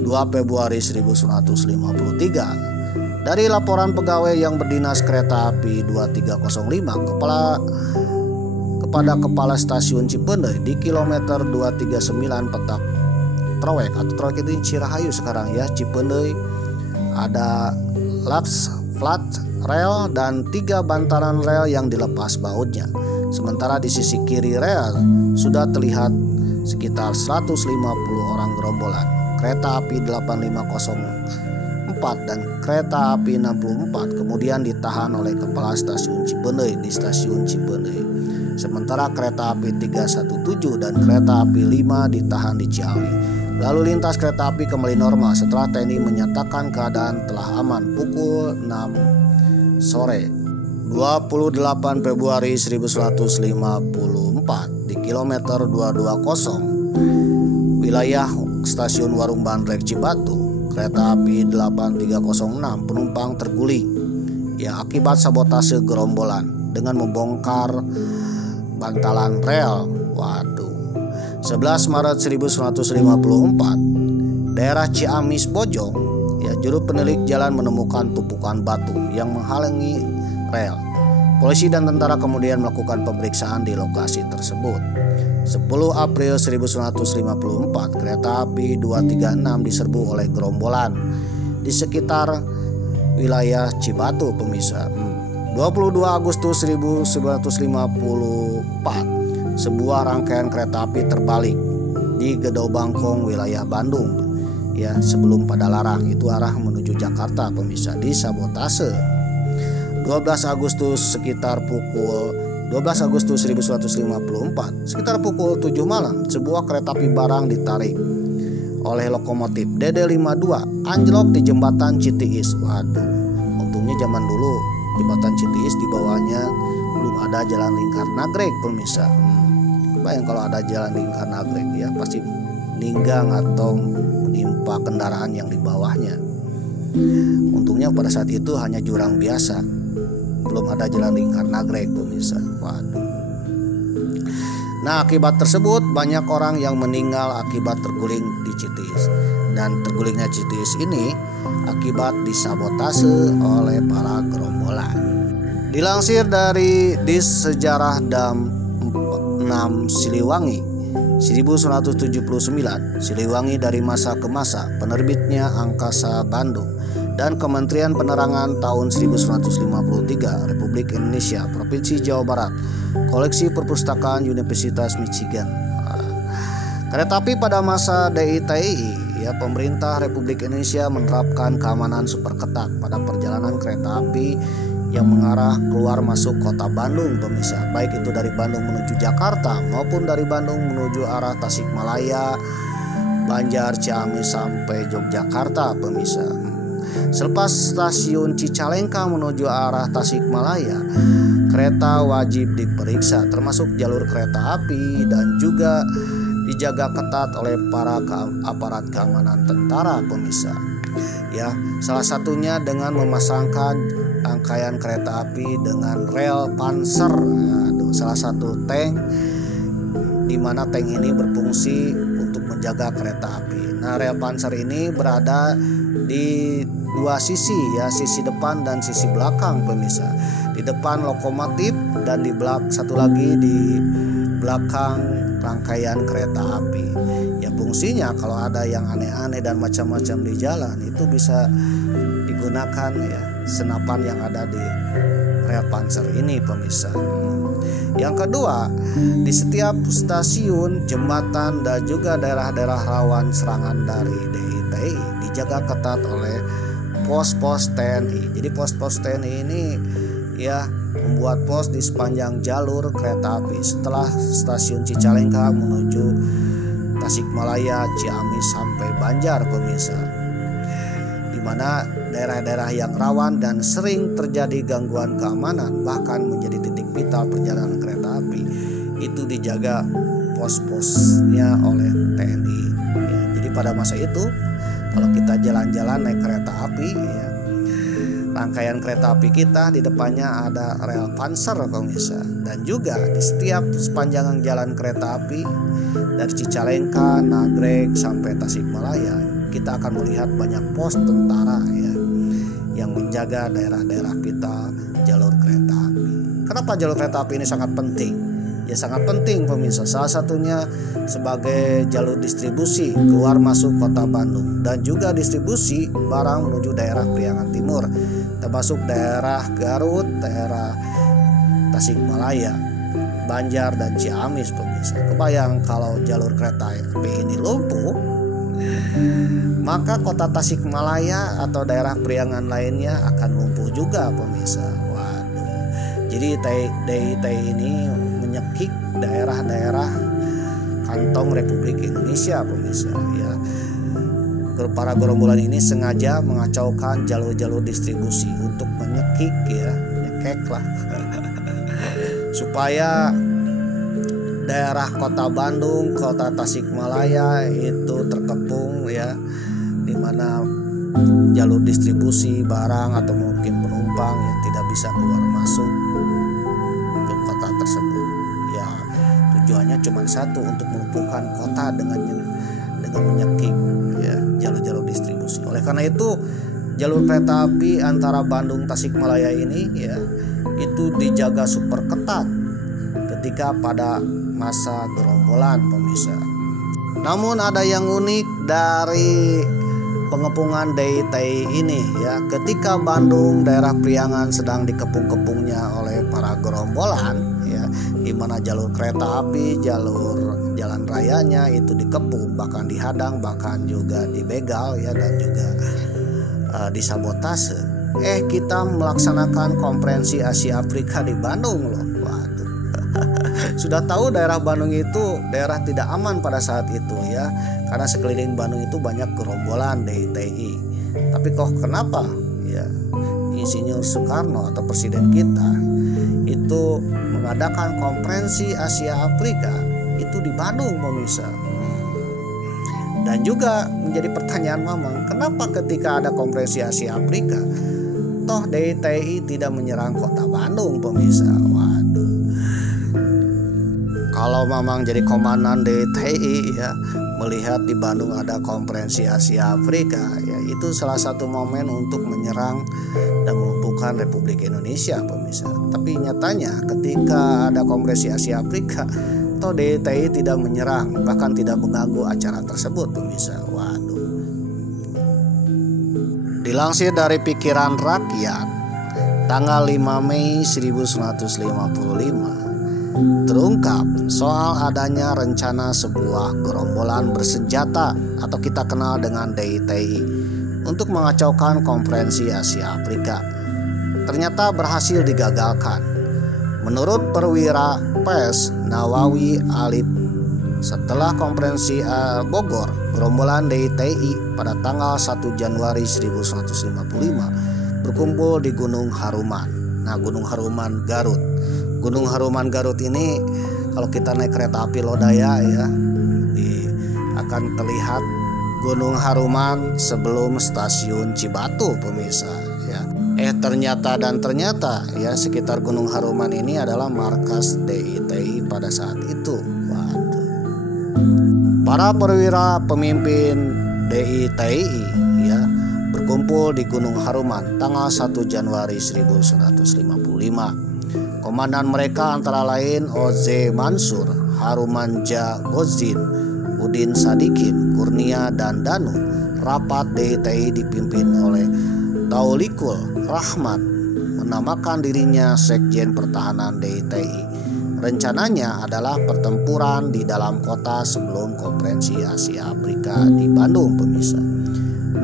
2 Februari 1953, dari laporan pegawai yang berdinas kereta api 2305 kepada Kepala Stasiun Cipendei di kilometer 239 petak Trowek atau Trowek itu Cirahayu sekarang ya, Cipendei, ada flat rel dan 3 bantalan rel yang dilepas bautnya. Sementara di sisi kiri rel sudah terlihat sekitar 150 orang gerombolan. Kereta api 8504 dan kereta api 64 kemudian ditahan oleh kepala stasiun Cibeney di stasiun Cibeney. Sementara kereta api 317 dan kereta api 5 ditahan di Ciawi. Lalu lintas kereta api kembali normal setelah TNI menyatakan keadaan telah aman pukul 6 sore 28 Februari 1954 di kilometer 220 wilayah stasiun Warung Bandrek Cibatu. Kereta api 8306 penumpang terguling ya akibat sabotase gerombolan dengan membongkar bantalan rel. Waduh. 11 Maret 1954 daerah Ciamis Bojong ya juru penilik jalan menemukan tumpukan batu yang menghalangi rel. Polisi dan tentara kemudian melakukan pemeriksaan di lokasi tersebut. 10 April 1954 kereta api 236 diserbu oleh gerombolan di sekitar wilayah Cibatu pemirsa. 22 Agustus 1954 sebuah rangkaian kereta api terbalik di Gedong Bangkong wilayah Bandung ya sebelum Padalarang itu arah menuju Jakarta pemirsa disabotase. 12 Agustus 1954 sekitar pukul 7 malam sebuah kereta api barang ditarik oleh lokomotif DD52 anjlok di jembatan Citiis. Waduh, untungnya zaman dulu jembatan Citiis di bawahnya belum ada jalan lingkar nagrek pemirsa. Bayang kalau ada jalan lingkar nagrek ya pasti ninggang atau menimpa kendaraan yang di bawahnya. Untungnya pada saat itu hanya jurang biasa, belum ada jalan lingkar nagrek pemirsa. Waduh. Nah, akibat tersebut banyak orang yang meninggal akibat terguling di Citiis. Dan tergulingnya Citiis ini akibat disabotase oleh para gerombolan. Dilansir dari Sejarah Dam 6 Siliwangi 1979, Siliwangi dari masa ke masa, penerbitnya Angkasa Bandung dan Kementerian Penerangan tahun 1953, Republik Indonesia, Provinsi Jawa Barat, koleksi perpustakaan Universitas Michigan. Kereta api pada masa DITI, ya pemerintah Republik Indonesia menerapkan keamanan super ketat pada perjalanan kereta api yang mengarah keluar masuk kota Bandung pemirsa, baik itu dari Bandung menuju Jakarta maupun dari Bandung menuju arah Tasikmalaya, Banjar, Ciamis sampai Yogyakarta pemirsa. Selepas stasiun Cicalengka menuju arah Tasikmalaya, kereta wajib diperiksa termasuk jalur kereta api dan juga dijaga ketat oleh para aparat keamanan tentara pemirsa. Ya, salah satunya dengan memasangkan rangkaian kereta api dengan rel panser, salah satu tank di mana tank ini berfungsi untuk menjaga kereta api. Nah, rel panser ini berada di dua sisi ya, sisi depan dan sisi belakang pemirsa. Di depan lokomotif dan di satu lagi di belakang rangkaian kereta api. Ya fungsinya kalau ada yang aneh-aneh dan macam-macam di jalan itu bisa digunakan ya senapan yang ada di rel panser ini pemirsa. Yang kedua, di setiap stasiun, jembatan dan juga daerah-daerah rawan serangan dari DITI dijaga ketat oleh pos-pos TNI. Jadi pos-pos TNI ini ya membuat pos di sepanjang jalur kereta api setelah stasiun Cicalengka menuju Tasikmalaya, Ciamis sampai Banjar pemirsa, di mana daerah-daerah yang rawan dan sering terjadi gangguan keamanan bahkan menjadi titik vital perjalanan kereta api itu dijaga pos-posnya oleh TNI ya. Jadi pada masa itu kalau kita jalan-jalan naik kereta api ya, rangkaian kereta api kita di depannya ada rel panser pemirsa, dan juga di setiap sepanjang jalan kereta api dari Cicalengka, Nagrek sampai Tasikmalaya kita akan melihat banyak pos tentara ya yang menjaga daerah-daerah kita jalur kereta api. Kenapa jalur kereta api ini sangat penting? Ya sangat penting pemirsa. Salah satunya sebagai jalur distribusi keluar masuk kota Bandung dan juga distribusi barang menuju daerah Priangan Timur, termasuk daerah Garut, daerah Tasikmalaya, Banjar dan Ciamis pemirsa. Kebayang kalau jalur kereta api ini lumpuh, maka kota Tasikmalaya atau daerah Priangan lainnya akan lumpuh juga pemirsa. Waduh. Jadi DIT ini menyekik daerah-daerah kantong Republik Indonesia pemirsa ya. Para gerombolan ini sengaja mengacaukan jalur-jalur distribusi untuk menyekik ya, nyekek lah. Supaya daerah kota Bandung, kota Tasikmalaya itu terkepung ya, di mana jalur distribusi barang atau mungkin penumpang yang tidak bisa keluar masuk ke kota tersebut. Ya, tujuannya cuma satu, untuk melumpuhkan kota dengan menyekik ya jalur-jalur distribusi. Oleh karena itu jalur kereta api antara Bandung Tasikmalaya ini ya itu dijaga super ketat ketika pada masa gerombolan pemirsa. Namun ada yang unik dari pengepungan DIT ini ya, ketika Bandung daerah Priangan sedang dikepung-kepungnya oleh para gerombolan ya, di mana jalur kereta api, jalur jalan rayanya itu dikepung, bahkan dihadang, bahkan juga dibegal ya, dan juga disabotase. Kita melaksanakan konferensi Asia Afrika di Bandung loh. Waduh. Sudah tahu daerah Bandung itu daerah tidak aman pada saat itu ya, karena sekeliling Bandung itu banyak gerombolan DITI. Tapi kok kenapa ya Insinyur Soekarno atau presiden kita itu mengadakan konferensi Asia Afrika itu di Bandung pemirsa. Dan juga menjadi pertanyaan Mamang, kenapa ketika ada konferensi Asia Afrika toh DITI tidak menyerang kota Bandung pemirsa? Waduh. Kalau Mamang jadi komandan DITI ya, melihat di Bandung ada konferensi Asia Afrika ya, itu salah satu momen untuk menyerang dan melumpuhkan Republik Indonesia pemirsa. Tapi nyatanya ketika ada konferensi Asia Afrika toh DITI tidak menyerang, bahkan tidak mengganggu acara tersebut pemirsa. Waduh. Dilansir dari Pikiran Rakyat tanggal 5 Mei 1955 terungkap soal adanya rencana sebuah gerombolan bersenjata atau kita kenal dengan DITI untuk mengacaukan konferensi Asia Afrika. Ternyata berhasil digagalkan. Menurut perwira PES Nawawi Alif, setelah konferensi Bogor, gerombolan DITI pada tanggal 1 Januari 1955 berkumpul di Gunung Haruman. Nah, Gunung Haruman Garut. Gunung Haruman Garut ini kalau kita naik kereta api Lodaya ya, akan terlihat Gunung Haruman sebelum stasiun Cibatu pemirsa ya. Ternyata ya sekitar Gunung Haruman ini adalah markas DITI pada saat itu. Waduh. Para perwira pemimpin DITI ya berkumpul di Gunung Haruman tanggal 1 Januari 1955. Komandan mereka antara lain Oze Mansur, Harumanjah Gozdin, Udin Sadikin, Kurnia dan Danu. Rapat DITI dipimpin oleh Taulikul Rahmat, menamakan dirinya Sekjen Pertahanan DITI. Rencananya adalah pertempuran di dalam kota sebelum konferensi Asia Afrika di Bandung pemirsa.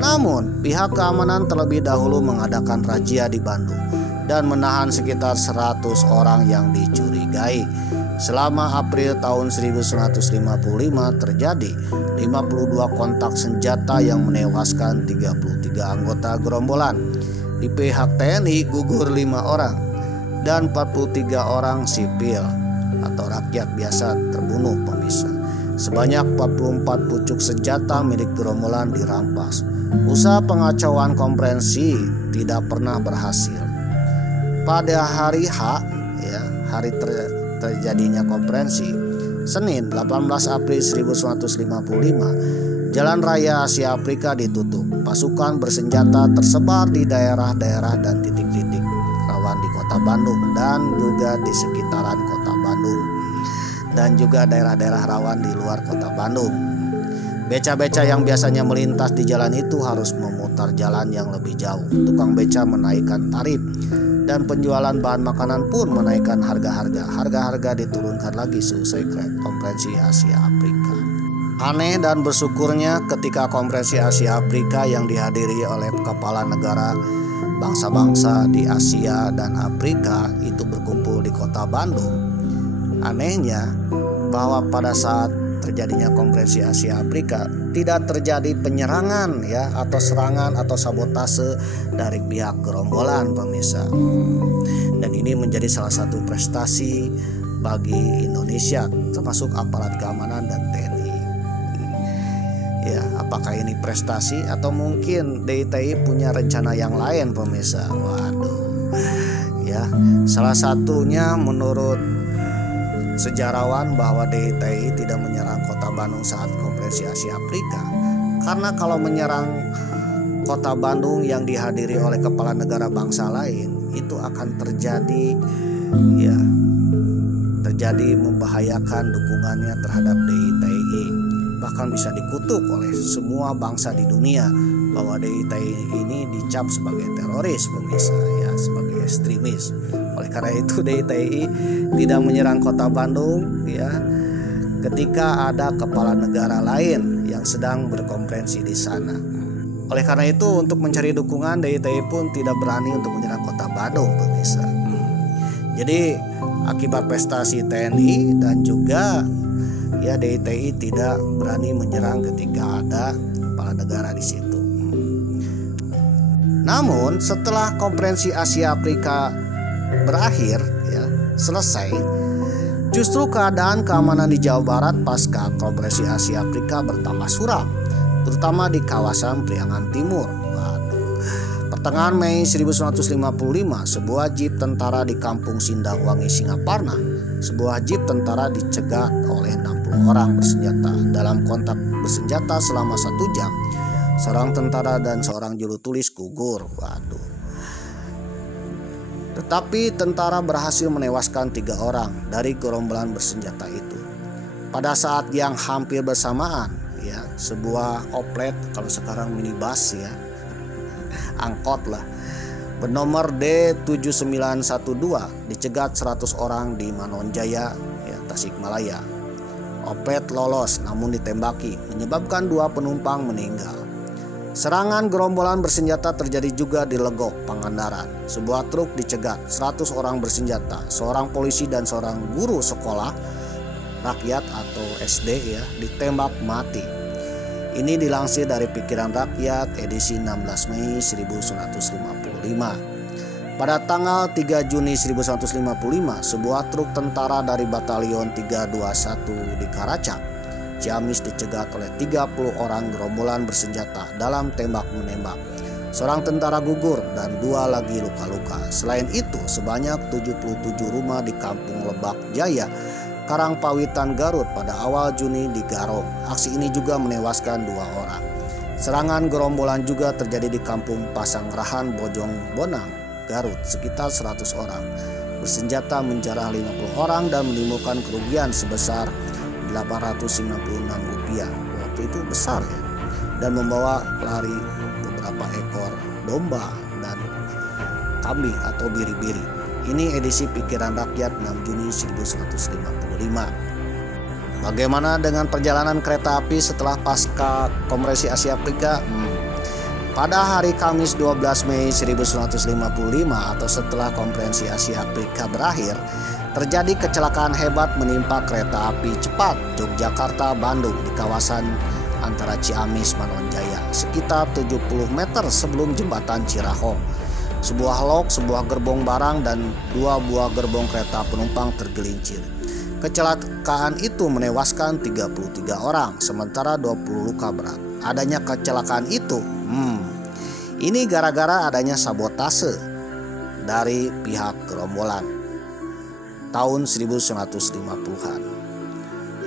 Namun pihak keamanan terlebih dahulu mengadakan razia di Bandung dan menahan sekitar 100 orang yang dicurigai. Selama April tahun 1955 terjadi 52 kontak senjata yang menewaskan 33 anggota gerombolan. Di pihak TNI gugur 5 orang dan 43 orang sipil atau rakyat biasa terbunuh pemirsa. Sebanyak 44 pucuk senjata milik gerombolan dirampas. Usaha pengacauan konferensi tidak pernah berhasil. Pada hari H ya, hari terjadinya konferensi, Senin 18 April 1955, Jalan Raya Asia Afrika ditutup. Pasukan bersenjata tersebar di daerah-daerah dan titik-titik rawan di kota Bandung dan juga di sekitaran kota Bandung, dan juga daerah-daerah rawan di luar kota Bandung. Beca-beca yang biasanya melintas di jalan itu harus memutar jalan yang lebih jauh. Tukang beca menaikkan tarif dan penjualan bahan makanan pun menaikkan harga-harga. Harga-harga diturunkan lagi seusai konferensi Asia Afrika. Aneh dan bersyukurnya ketika konferensi Asia Afrika yang dihadiri oleh kepala negara bangsa-bangsa di Asia dan Afrika itu berkumpul di kota Bandung. Anehnya bahwa pada saat terjadinya konferensi Asia Afrika tidak terjadi penyerangan ya atau serangan atau sabotase dari pihak gerombolan pemirsa. Dan ini menjadi salah satu prestasi bagi Indonesia termasuk aparat keamanan dan TNI. Ya, apakah ini prestasi atau mungkin DITI punya rencana yang lain pemirsa? Waduh. Ya, salah satunya menurut sejarawan bahwa DITI tidak menyerang kota Bandung saat konferensi Asia Afrika karena kalau menyerang kota Bandung yang dihadiri oleh kepala negara bangsa lain itu akan terjadi membahayakan dukungannya terhadap DITI, bahkan bisa dikutuk oleh semua bangsa di dunia bahwa DITI ini dicap sebagai teroris pemirsa ya, sebagai ekstremis. Oleh karena itu DITI tidak menyerang kota Bandung ya ketika ada kepala negara lain yang sedang berkonferensi di sana. Oleh karena itu untuk mencari dukungan DITI pun tidak berani untuk menyerang kota Bandung pemirsa. Jadi akibat prestasi TNI dan juga ya DITI tidak berani menyerang ketika ada kepala negara di situ. Namun setelah konferensi Asia Afrika berakhir ya, selesai, justru keadaan keamanan di Jawa Barat pasca konferensi Asia Afrika bertambah suram, terutama di kawasan Priangan Timur. Pertengahan Mei 1955, sebuah jeep tentara di kampung Sindangwangi, Singaparna, sebuah jeep tentara dicegat oleh 60 orang bersenjata. Dalam kontak bersenjata selama 1 jam, seorang tentara dan seorang juru tulis gugur. Tetapi tentara berhasil menewaskan 3 orang dari gerombolan bersenjata itu. Pada saat yang hampir bersamaan, ya, sebuah oplet, kalau sekarang minibus ya, angkot lah, bernomor D7912 dicegat 100 orang di Manonjaya, ya, Tasikmalaya. Oplet lolos namun ditembaki, menyebabkan 2 penumpang meninggal. Serangan gerombolan bersenjata terjadi juga di Legok, Pangandaran. Sebuah truk dicegat, 100 orang bersenjata, seorang polisi dan seorang guru sekolah rakyat atau SD ya, ditembak mati. Ini dilansir dari Pikiran Rakyat edisi 16 Mei 1955. Pada tanggal 3 Juni 1955, sebuah truk tentara dari Batalion 321 di Karaca, Ciamis dicegat oleh 30 orang gerombolan bersenjata dalam tembak-menembak. Seorang tentara gugur dan 2 lagi luka-luka. Selain itu, sebanyak 77 rumah di Kampung Lebak Jaya, Karangpawitan, Garut pada awal Juni di Garong. Aksi ini juga menewaskan 2 orang. Serangan gerombolan juga terjadi di Kampung Pasangrahan, Bojong Bonang, Garut, sekitar 100 orang. Bersenjata menjarah 50 orang dan menimbulkan kerugian sebesar Rp896. Waktu itu besar ya. Dan membawa lari beberapa ekor domba dan kambing atau biri-biri. Ini edisi Pikiran Rakyat 6 Juni 1955. Bagaimana dengan perjalanan kereta api setelah pasca konferensi Asia Afrika? Pada hari Kamis 12 Mei 1955 atau setelah konferensi Asia Afrika berakhir, terjadi kecelakaan hebat menimpa kereta api cepat Yogyakarta-Bandung di kawasan antara Ciamis Manonjaya, sekitar 70 meter sebelum jembatan Cirahong. Sebuah lok, sebuah gerbong barang, dan 2 buah gerbong kereta penumpang tergelincir. Kecelakaan itu menewaskan 33 orang, sementara 20 luka berat. Adanya kecelakaan itu, ini gara-gara adanya sabotase dari pihak gerombolan tahun 1950-an.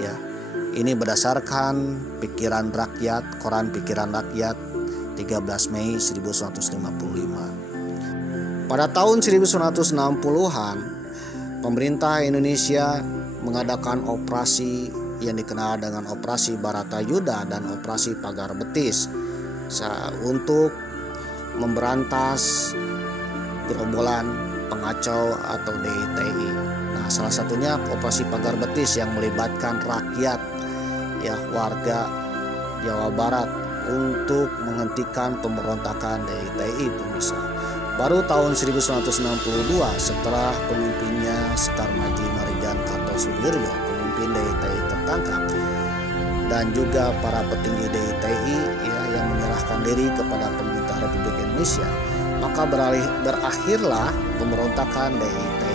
Ya, ini berdasarkan Pikiran Rakyat, koran Pikiran Rakyat 13 Mei 1955. Pada tahun 1960-an, pemerintah Indonesia mengadakan operasi yang dikenal dengan Operasi Baratayuda dan Operasi Pagar Betis untuk memberantas gerombolan pengacau atau DITI. Nah, salah satunya Operasi Pagar Betis yang melibatkan rakyat ya warga Jawa Barat untuk menghentikan pemberontakan DITI pemirsa. Baru tahun 1962 setelah pemimpinnya Sekar Maji Marijan Kartosuwiryo, pemimpin DITI tertangkap, dan juga para petinggi DITI ya, yang menyerahkan diri kepada pemerintah Republik Indonesia, maka berakhirlah pemberontakan DITI.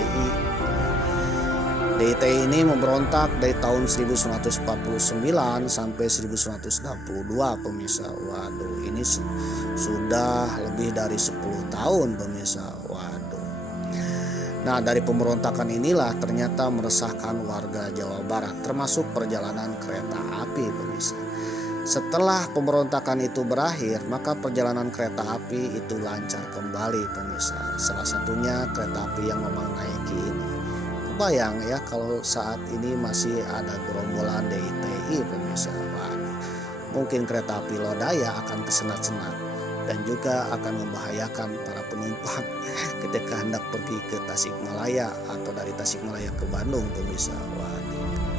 DITI ini memberontak dari tahun 1949 sampai 1962 pemirsa. Waduh, ini sudah lebih dari 10 tahun pemirsa. Waduh. Nah, dari pemberontakan inilah ternyata meresahkan warga Jawa Barat, termasuk perjalanan kereta api pemirsa. Setelah pemberontakan itu berakhir, maka perjalanan kereta api itu lancar kembali pemirsa. Salah satunya kereta api yang Mamang naiki ini. Bayang ya kalau saat ini masih ada gerombolan DITI pemirsa. Mungkin kereta api Lodaya akan tersenat-senat dan juga akan membahayakan para penumpang ketika hendak pergi ke Tasikmalaya atau dari Tasikmalaya ke Bandung pemirsa. Waduh.